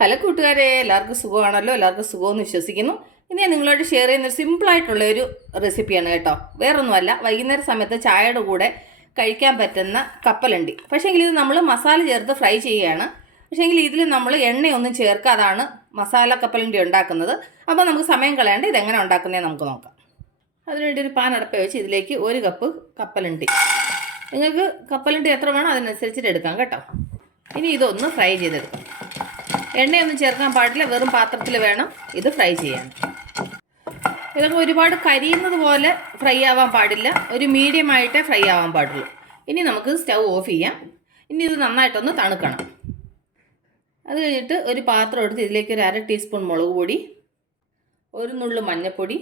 Hello കൂട്ടുകാരെ, എല്ലാവർക്കും സുഖമാണല്ലോ. എല്ലാവർക്കും സുഖമെന്ന് വിശ്വസിക്കുന്നു. ഇനി ഞാൻ നിങ്ങളോട് ഷെയർ ചെയ്യുന്ന സിമ്പിളായിട്ടുള്ള ഒരു റെസിപ്പിയാണ് കേട്ടോ. വേറൊന്നുമല്ല, വൈകുന്നേര സമയത്ത് ചായയുടെ കൂടെ കഴിക്കാൻ പറ്റുന്ന കപ്പലണ്ടി. പക്ഷേങ്കിൽ ഇത് നമ്മൾ മസാല ചേർത്ത് ഫ്രൈ ചെയ്യുകയാണ്. പക്ഷേങ്കിൽ ഇതിൽ നമ്മൾ എണ്ണയൊന്നും ചേർക്കാതാണ് മസാല കപ്പലണ്ടി ഉണ്ടാക്കുന്നത്. അപ്പോൾ നമുക്ക് സമയം കളയാണ്ട് ഇതെങ്ങനെ ഉണ്ടാക്കുന്നതെന്ന് നമുക്ക് നോക്കാം. അതിനുവേണ്ടി ഒരു പാൻ അടപ്പ് വെച്ച് ഇതിലേക്ക് 1 കപ്പ് കപ്പലണ്ടി, നിങ്ങൾക്ക് കപ്പലണ്ടി എത്ര വേണോ അതിനനുസരിച്ചിട്ട് എടുക്കാം കേട്ടോ. ഇനി ഇതൊന്ന് ഫ്രൈ ചെയ്തെടുക്കാം. എണ്ണയൊന്നും ചേർക്കാൻ പാടില്ല, വെറും പാത്രത്തിൽ വേണം ഇത് ഫ്രൈ ചെയ്യാൻ. ഇതൊക്കെ ഒരുപാട് കരിയുന്നത് പോലെ ഫ്രൈ ആവാൻ പാടില്ല, ഒരു മീഡിയം ആയിട്ടേ ഫ്രൈ ആവാൻ പാടുള്ളൂ. ഇനി നമുക്ക് സ്റ്റൗ ഓഫ് ചെയ്യാം. ഇനി ഇത് നന്നായിട്ടൊന്ന് തണുക്കണം. അത് കഴിഞ്ഞിട്ട് ഒരു പാത്രം എടുത്ത് ഇതിലേക്ക് ഒരു 1/2 ടീസ്പൂൺ മുളക് പൊടി, ഒരു നുള്ളു മഞ്ഞൾപ്പൊടി,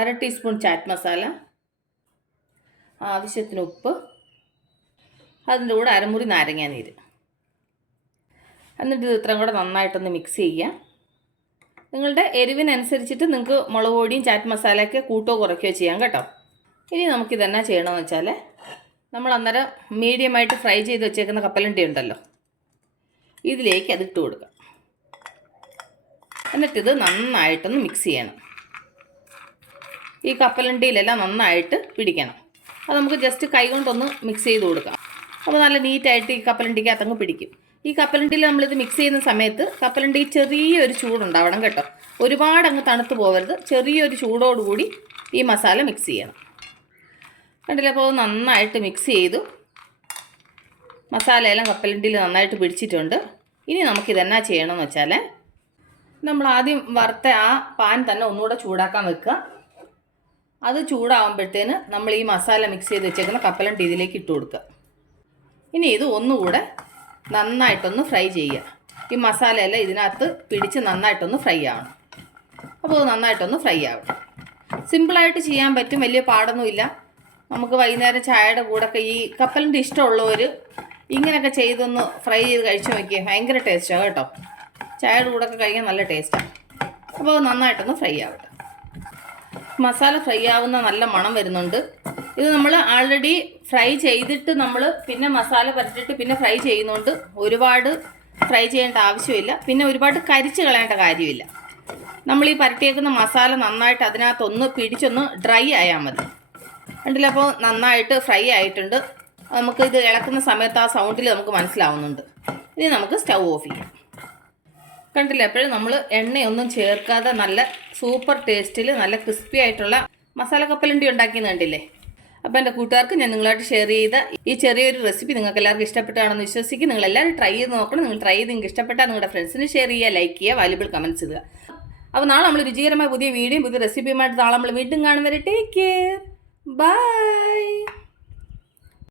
1/2 ടീസ്പൂൺ ചാറ്റ് മസാല, ആവശ്യത്തിന് ഉപ്പ്, അതിൻ്റെ കൂടെ അരമുറി നാരങ്ങ നീര്. എന്നിട്ട് ഇത് ഇത്രയും കൂടെ നന്നായിട്ടൊന്ന് മിക്സ് ചെയ്യുക. നിങ്ങളുടെ എരിവിനനുസരിച്ചിട്ട് നിങ്ങൾക്ക് മുളക് പൊടിയും ചാറ്റ് മസാലയൊക്കെ കൂട്ടോ കുറയ്ക്കുകയോ ചെയ്യാം കേട്ടോ. ഇനി നമുക്കിതെന്നാ ചെയ്യണമെന്ന് വെച്ചാൽ, നമ്മൾ അന്നേരം മീഡിയമായിട്ട് ഫ്രൈ ചെയ്ത് വെച്ചേക്കുന്ന കപ്പലണ്ടി ഉണ്ടല്ലോ, ഇതിലേക്ക് അതിട്ട് കൊടുക്കാം. എന്നിട്ടിത് നന്നായിട്ടൊന്ന് മിക്സ് ചെയ്യണം. ഈ കപ്പലണ്ടിയിലെല്ലാം നന്നായിട്ട് പിടിക്കണം. അത് നമുക്ക് ജസ്റ്റ് കൈ കൊണ്ടൊന്ന് മിക്സ് ചെയ്ത് കൊടുക്കാം. അപ്പോൾ നല്ല നീറ്റായിട്ട് ഈ കപ്പലണ്ടിക്കകത്തങ്ങ് പിടിക്കും. ഈ കപ്പലണ്ടിയിൽ നമ്മളിത് മിക്സ് ചെയ്യുന്ന സമയത്ത് കപ്പലണ്ടി ചെറിയൊരു ചൂടുണ്ടാവണം കേട്ടോ. ഒരുപാട് അങ്ങ് തണുത്ത് പോകരുത്, ചെറിയൊരു ചൂടോടുകൂടി ഈ മസാല മിക്സ് ചെയ്യണം. കണ്ടില്ല, അപ്പോൾ നന്നായിട്ട് മിക്സ് ചെയ്തു. മസാലയെല്ലാം കപ്പലണ്ടിയിൽ നന്നായിട്ട് പിടിച്ചിട്ടുണ്ട്. ഇനി നമുക്കിതെന്നാ ചെയ്യണമെന്ന് വെച്ചാൽ, നമ്മൾ ആദ്യം വറുത്ത ആ പാൻ തന്നെ ഒന്നുകൂടെ ചൂടാക്കാൻ വെക്കുക. അത് ചൂടാകുമ്പോഴത്തേന് നമ്മൾ ഈ മസാല മിക്സ് ചെയ്ത് വെച്ചേക്കുന്ന കപ്പലണ്ടി ഇതിലേക്ക് ഇട്ട് കൊടുക്കുക. ഇനി ഇത് ഒന്നുകൂടെ നന്നായിട്ടൊന്ന് ഫ്രൈ ചെയ്യുക. ഈ മസാലയെല്ലാം ഇതിനകത്ത് പിടിച്ച് നന്നായിട്ടൊന്ന് ഫ്രൈ ആവണം. അപ്പോൾ അത് നന്നായിട്ടൊന്ന് ഫ്രൈ ആവണം. സിമ്പിളായിട്ട് ചെയ്യാൻ പറ്റും, വലിയ പാടൊന്നുമില്ല. നമുക്ക് വൈകുന്നേരം ചായയുടെ കൂടെയൊക്കെ ഈ കപ്പലണ്ടി ഇഷ്ടമുള്ളവർ ഇങ്ങനെയൊക്കെ ചെയ്തൊന്ന് ഫ്രൈ ചെയ്ത് കഴിച്ചു നോക്കിയാൽ ഭയങ്കര ടേസ്റ്റാണ് കേട്ടോ. ചായയുടെ കൂടെയൊക്കെ കഴിക്കാൻ നല്ല ടേസ്റ്റാണ്. അപ്പോൾ അത് നന്നായിട്ടൊന്ന് ഫ്രൈ ആവട്ടെ. മസാല ഫ്രൈ ആവുന്ന നല്ല മണം വരുന്നുണ്ട്. ഇത് നമ്മൾ ആൾറെഡി ഫ്രൈ ചെയ്തിട്ട് നമ്മൾ പിന്നെ മസാല പരട്ടിയിട്ട് പിന്നെ ഫ്രൈ ചെയ്യുന്നതുകൊണ്ട് ഒരുപാട് ഫ്രൈ ചെയ്യേണ്ട ആവശ്യമില്ല, പിന്നെ ഒരുപാട് കരിച്ച് കളയേണ്ട കാര്യമില്ല. നമ്മൾ ഈ പരട്ടിയേക്കുന്ന മസാല നന്നായിട്ട് അതിനകത്തൊന്ന് പിടിച്ചൊന്ന് ഡ്രൈ ആയാൽ മതി. കണ്ടില്ല, അപ്പോൾ നന്നായിട്ട് ഫ്രൈ ആയിട്ടുണ്ട്. നമുക്ക് ഇത് ഇളക്കുന്ന സമയത്ത് ആ സൗണ്ടിൽ നമുക്ക് മനസ്സിലാവുന്നുണ്ട്. ഇനി നമുക്ക് സ്റ്റൗ ഓഫ് ചെയ്യാം. കണ്ടില്ല, എപ്പോഴും നമ്മൾ എണ്ണയൊന്നും ചേർക്കാതെ നല്ല സൂപ്പർ ടേസ്റ്റിൽ നല്ല ക്രിസ്പി ആയിട്ടുള്ള മസാല കപ്പലണ്ടി ഉണ്ടാക്കിയെന്ന് കണ്ടില്ലേ. അപ്പോൾ എൻ്റെ കൂട്ടുകാർക്ക് ഞാൻ നിങ്ങളായിട്ട് ഷെയർ ചെയ്ത ഈ ചെറിയൊരു റെസിപ്പി നിങ്ങൾക്ക് എല്ലാവർക്കും ഇഷ്ടപ്പെട്ടാണെന്ന് വിശ്വസിക്കും. നിങ്ങളെല്ലാവരും ട്രൈ ചെയ്ത് നോക്കണം. നിങ്ങൾ ട്രൈ ചെയ്ത് നിങ്ങൾക്ക് ഇഷ്ടപ്പെട്ടാൽ നിങ്ങളുടെ ഫ്രണ്ട്സിന് ഷെയർ ചെയ്യുക, ലൈക്ക് ചെയ്യുക, വാല്യുബിൾ കമൻറ്റ്സ് ഇടുക. അപ്പോൾ നാളെ നമ്മൾ രുചികരമായ പുതിയ വീഡിയോയും പുതിയ റെസിപ്പിയുമായിട്ട് നാളെ നമ്മൾ വീണ്ടും കാണുന്നവരെ ടേക്ക് കെയർ, ബൈ.